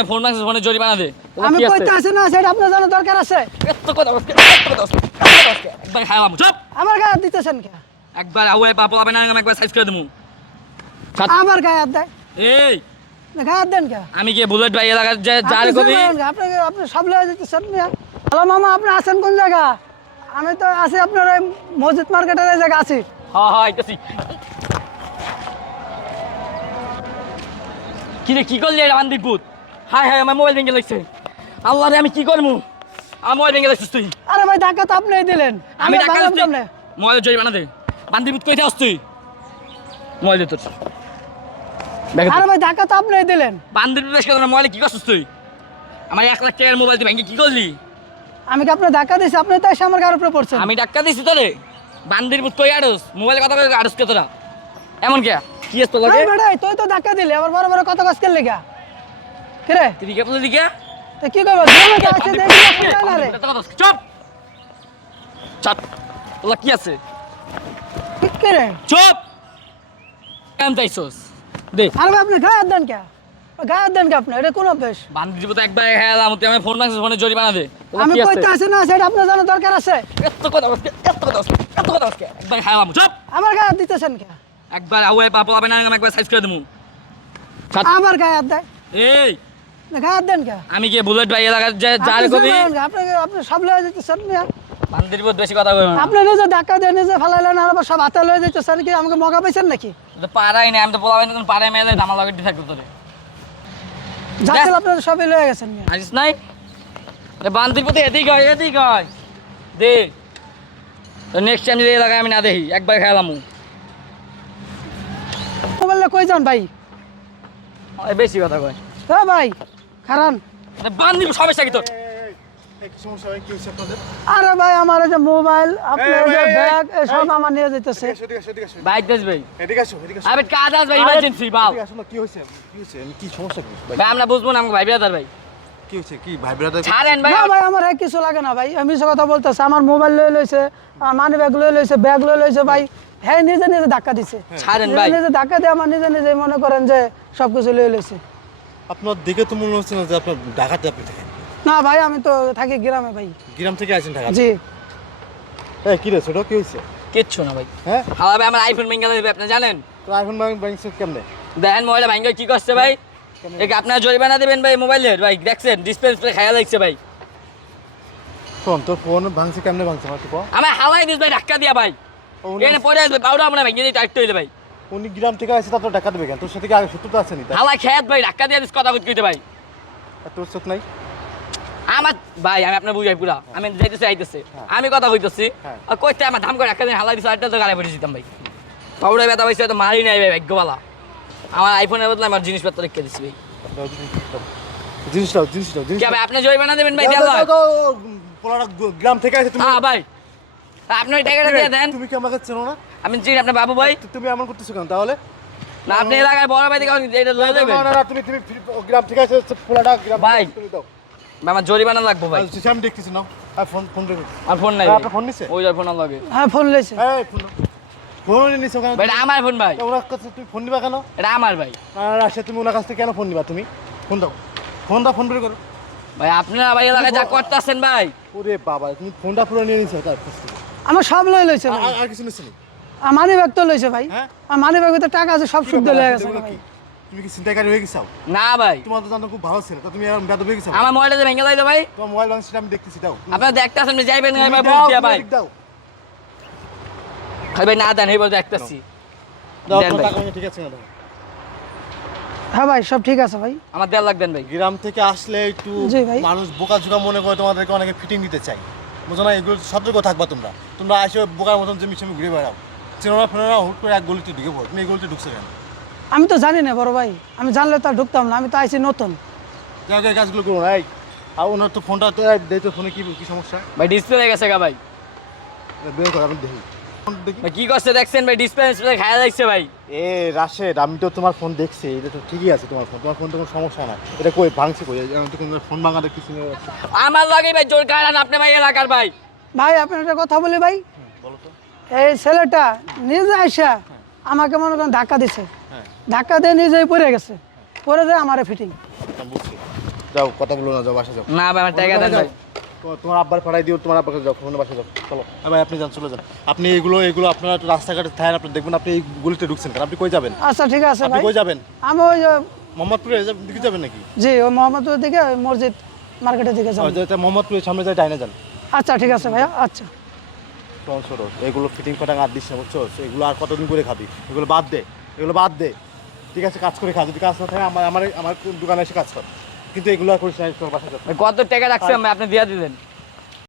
আমি ফোন মারছি, ফোনে জরিমানা দে। আমি কইতে আসি না, সেটা আপনার জানার দরকার আছে। এত কথা একবার খাওয়াম চুপ। আমার গায়ে হাত দিতেছেন কে? একবার আউয়ে পাপ হবে না, আমি একবার সাইজ করে দেবো। আমার গায়ে হাত দেয়? এই গায়ে হাত দেন কে? আমি কি বুলেট ভাই এলাকার যে যার আপনি কবি আপনাকে আপনি সব লয়ে যেতেছেন মিয়া। হ্যালো মামা, আপনি আছেন কোন জায়গা? আমি তো আছি আপনার ওই মসজিদ মার্কেটের এই জায়গা আছি। হ্যাঁ হ্যাঁ আইতাছি। কি রে কি করলি এটা বান্দিপুত? হাই হাই আমার মোবাইল ভেঙে লাগছে। আল্লাহ রে আমি কি করবো? আমার মোবাইল ভেঙে লাগছিস তুই। আরে ভাই ধাক্কা তো আপনিই দিলেন, আমি টাকা ভাঙলাম দিচ্ছি। কেমনে? মোবাইল জরিমানা দে। বান্দিপুত কইতে আস তুই? মোবাইল দে তোর। দেখো আরে ভাই ধাক্কা তো আপনিই দিলেন। বান্দিপুত বেশ কথা মোবাইলে কি করছিস তুই? আমার 1 লাখ টাকার মোবাইল তুই ভেঙে কি করলি? আমি কি আপনার ধাক্কা দিয়েছি? আপনি তো এসে আমার গায়ের উপরে পড়ছেন। আমি টাকা দিছি তোরে। বান্দিপুত কই আড়স? মোবাইলে কথা কই আড়স কে তোরা? এমন কে? কি আছে তোর লাগে? এই বেটাই তুই তো ধাক্কা দিলি, আবার বড় বড় কথা কষ্ট লেগা। কি রে? তুই কে বলে দিকে? তো কি করব? জমে তো আছে দেখি না রে। চুপ চুপ। তোলা কি আছে? কি রে? চুপ। কেন তাইছস? দে। আরে ভাই আপনি গায়ে হাত দেন কে? গায়ে হাত দেন কে আপনি? এটা কোন অভ্যাস? বান্দিপুত একবার হেলাম তুই আমি ফোন মারছিস, ফোনে জরিমানা দে। তোলা আমি কি আছে? কইতে আসি না, সেটা আপনার জানার দরকার আছে। এত কথা একবার হেলাম চুপ। আমার গায়ে হাত দিতেছেন কে? একবার আউয়ে পাপ হবে না, আমি একবার সাইজ করে দেবো। আমার গায়ে হাত দেয়? এই গায়ে হাত দেন কে? আমি কি বুলেট ভাই এলাকার যে যার আপনি কবি আপনি সব লয়ে যেতেছেন মিয়া। বান্দিপুত বেশি কথা কই না। আপনি নিজে ধাক্কা দিয়ে নিজে ফেলাইলেন, আর আবার সব হাতে লয়ে যেতেছেন। কি আমাকে মগা পাইছেন নাকি? তো পারাই না, আমি তো বলাবেন তখন পারাই মেলে দামাল লাগি থাকতো তোরে। যাচ্ছিল আপনার সবই লয়ে গেছেন মিয়া। আসিস নাই? বান্দিপুত এদিকে হয় দে। তো নেক্সট টাইম যদি এলাকায় আমি না দেখি একবার খেলাম। মোবাইলে কই যান ভাই? বেশি কথা কয়। হ্যাঁ ভাই খারান। বান্দিপুত সমস্যা কি তোর? আরে ভাই আমার এই যে মোবাইল, আপনার যে ব্যাগ, সব আমার নিয়ে যেতেছে। বাইক দেশ ভাই আবে কাজ আস ভাই, ইমার্জেন্সি বাল ভাই আমরা বুঝবো না, আমাকে ভাই ব্রাদার ভাই ছাড়েন ভাই। না ভাই আমার কিছু লাগে না ভাই, আমি মিছা কথা বলতেছে। আমার মোবাইল লয়ে লইছে, আমার মানি ব্যাগ লয়ে লইছে, ব্যাগ লয়ে লইছে ভাই। হ্যাঁ নিজে নিজে ধাক্কা দিছে। ছাড়েন নিজে ভাই। নিজে ধাক্কা দিয়ে আমার নিজে নিজে মনে করেন যে সবকিছু লয়ে লইছে। আপনার দেখে তো মনে হচ্ছে না যে আপনার ঢাকাতে আপনি থাকেন। না ভাই আমি তো থাকি গ্রামে ভাই। গ্রাম থেকে আসেন ঢাকা? জি। এই কি রে ছোট, কি হয়েছে? কিচ্ছু না ভাই। হ্যাঁ হাওয়া ভাই আমার আইফোন ভেঙে দেবে আপনি জানেন? তো আইফোন ব্যাংক কেমনে? দেখেন মোবাইল ভেঙে কি করছে ভাই। এক আপনার জরিমানা দেবেন ভাই মোবাইলের ভাই, দেখছেন ডিসপ্লে খায়া লাগছে ভাই। ফোন তোর ফোন ভাঙছে কেমনে ভাঙছে আমার তো? আমার হালাই দিস ভাই ধাক্কা দিয়া ভাই। এখানে পড়ে আসবে পাউডার আমরা ভেঙে দিই টাইট হইলে ভাই। উনি গ্রাম থেকে আসছে, তারপর ঢাকা দেবে কেন? তোর সাথে কি আগে সত্যতা আছে নি? হালাই খেত ভাই ধাক্কা দিয়া দিস কথা কইতে ভাই। তোর চোখ নাই? আমার ভাই আমি আপনার বুঝাই পুরা, আমি যাইতেছি আইতেছি, আমি কথা কইতেছি আর কইতে আমার ধাম করে ধাক্কা দিয়ে হালাই দিছে, আটটা তো গাড়ি পড়ে দিতাম ভাই। পাউডার ব্যথা পাইছে তো মারি নাই ভাই, ভাগ্যবালা। আমার আইফোনের বদলে আমার জিনিসপত্র রেখে দিছি ভাই। জিনিসটাও কি ভাই আপনি জরিমানা দেবেন ভাই? দেওয়া গ্রাম থেকে আসছে তুমি? হ্যাঁ ভাই আপনি ওই টাকাটা দিয়ে দেন। তুমি কি আমাকে চেনো না? আমি চিনি আপনার বাবু ভাই। তুমি এমন করতেছো কেন তাহলে? না আপনি এলাকায় বড় ভাই দেখে এটা লয়ে দেবেন। না তুমি গ্রাম থেকে আসছে, পোলাটা গ্রাম ভাই। তুমি দাও। আমার জরিমানা লাগবে ভাই। আমি দেখতেছি না। আর ফোন রেখে। আর ফোন নাই। আপনার ফোন নিছে? ওই ফোন লাগে। হ্যাঁ ফোন লইছে। এই ফোন নিছো কেন? ভাই এটা আমার ফোন ভাই। ওনার কাছে তুমি ফোন দিবা কেন? এটা আমার ভাই। আর আসে তুমি ওনার কাছ থেকে কেন ফোন নিবা? তুমি ফোন দাও, ফোন বের করো। ভাই আপনারা ভাই এলাকায় যা করতেছেন ভাই। ওরে বাবা, তুমি ফোনটা পুরো নিয়ে নিছো তার কাছ থেকে? আমার সব লয়ে লইছে ভাই। আর কিছু নিছো না? আর মানি ব্যাগ তো লইছে ভাই। হ্যাঁ? আর মানি ব্যাগে তো টাকা আছে, সব শুদ্ধ লয়ে গেছে ভাই। তুমি কি চিন্তাকারী হয়ে গেছো? না ভাই তোমার তো জানো খুব ভালো ছিল, তো তুমি এরকম বেদ হয়ে গেছো? আমার মোবাইলটা ভেঙে যাইতো ভাই। তোমার মোবাইল ভাঙছে আমি দেখতেছি, দাও। আপনারা দেখতেছেন যাইবেন না ভাই, দাও, বুঝ দিয়া ভাই। দাও খাই ভাই না দেন এইবার দেখতেছি। দাও, দেন ভাই। টাকা নিয়ে ঠিক আছে না? দাও। হ্যাঁ ভাই সব ঠিক আছে ভাই। আমার 1.5 লাখ দেন ভাই। গ্রাম থেকে আসলে একটু জি ভাই। মানুষ বোকাঝোকা মনে করে, তোমাদেরকে অনেকে ফিটিং দিতে চাই, বুঝো না? এগুলো সতর্ক থাকবা তোমরা। তোমরা আসে বোকার মতন যে মিশে ঘুরে বেড়াও, চেনোনা ফেনোনা হুট করে এক গলিতে ঢুকে পড়ো। তুমি এই গলিতে ঢুকছো কেন? আমি তো জানি না বড় ভাই, আমি জানলে তো আর ঢুকতাম না, আমি তো আইছি নতুন। যাও এই কাজগুলো করো না। এই আর ওনার তো ফোনটা তো দেয়, তো ফোনে কি সমস্যা? ভাই ডিসপ্লে হয়ে গেছে গা ভাই। বের করো, আমি দেখি ফোন দেখি। ভাই কি করছে দেখছেন ভাই? ডিসপ্লে খায়া লাগছে ভাই। এ রাশেদ, আমি তো তোমার ফোন দেখছি, এটা তো ঠিকই আছে তোমার ফোন তো কোনো সমস্যা না। এটা কই ভাঙছে কই? আমি তো কোনো ফোন ভাঙা দেখতেছি না। আমার লাগে ভাই জোর কারণ আপনি ভাই এলাকার ভাই। ভাই আপনার একটা কথা বলি ভাই, বলো তো। এই ছেলেটা নিজে আইসা আমাকে মনে করেন ধাক্কা দিছে, ধাক্কা দিয়ে নিজেই পড়ে গেছে, পড়ে যায় আমারে ফিটিং। বুঝছি। যাও কথা বলো না, যাও বাসা যাও। না ভাই আমার টাকা দেন ভাই। তোমার আব্বার পাঠাই দিও, তোমার আব্বাকে যাও, ফোনে বাসা যাও, চলো। ভাই আপনি যান, চলে যান। আপনি এগুলো আপনারা একটু রাস্তাঘাটে থাকেন, আপনি দেখবেন আপনি এই গলিতে ঢুকছেন কেন? আপনি কই যাবেন? আচ্ছা ঠিক আছে আপনি ভাই, কই যাবেন? আমি ওই যে মোহাম্মদপুরে দিকে যাবেন নাকি? জি ওই মোহাম্মদপুরের দিকে ওই মসজিদ মার্কেটের দিকে যাবো। মোহাম্মদপুরের সামনে যাই, ডাইনে যান। আচ্ছা ঠিক আছে ভাইয়া, আচ্ছা। শোন শোনো, এগুলো ফিটিং ফাটাং আর দিস না, বুঝছো? এগুলো আর কতদিন করে খাবি? এগুলো বাদ দে, এগুলো বাদ দে। ঠিক আছে, কাজ করে খা। যদি কাজ না থাকে আমার দোকানে এসে কাজ কর, কিন্তু এগুলো আর করিস না। তোর বাসা যাও। কত টাকা রাখছেন ভাই আপনি দিয়ে দিলেন।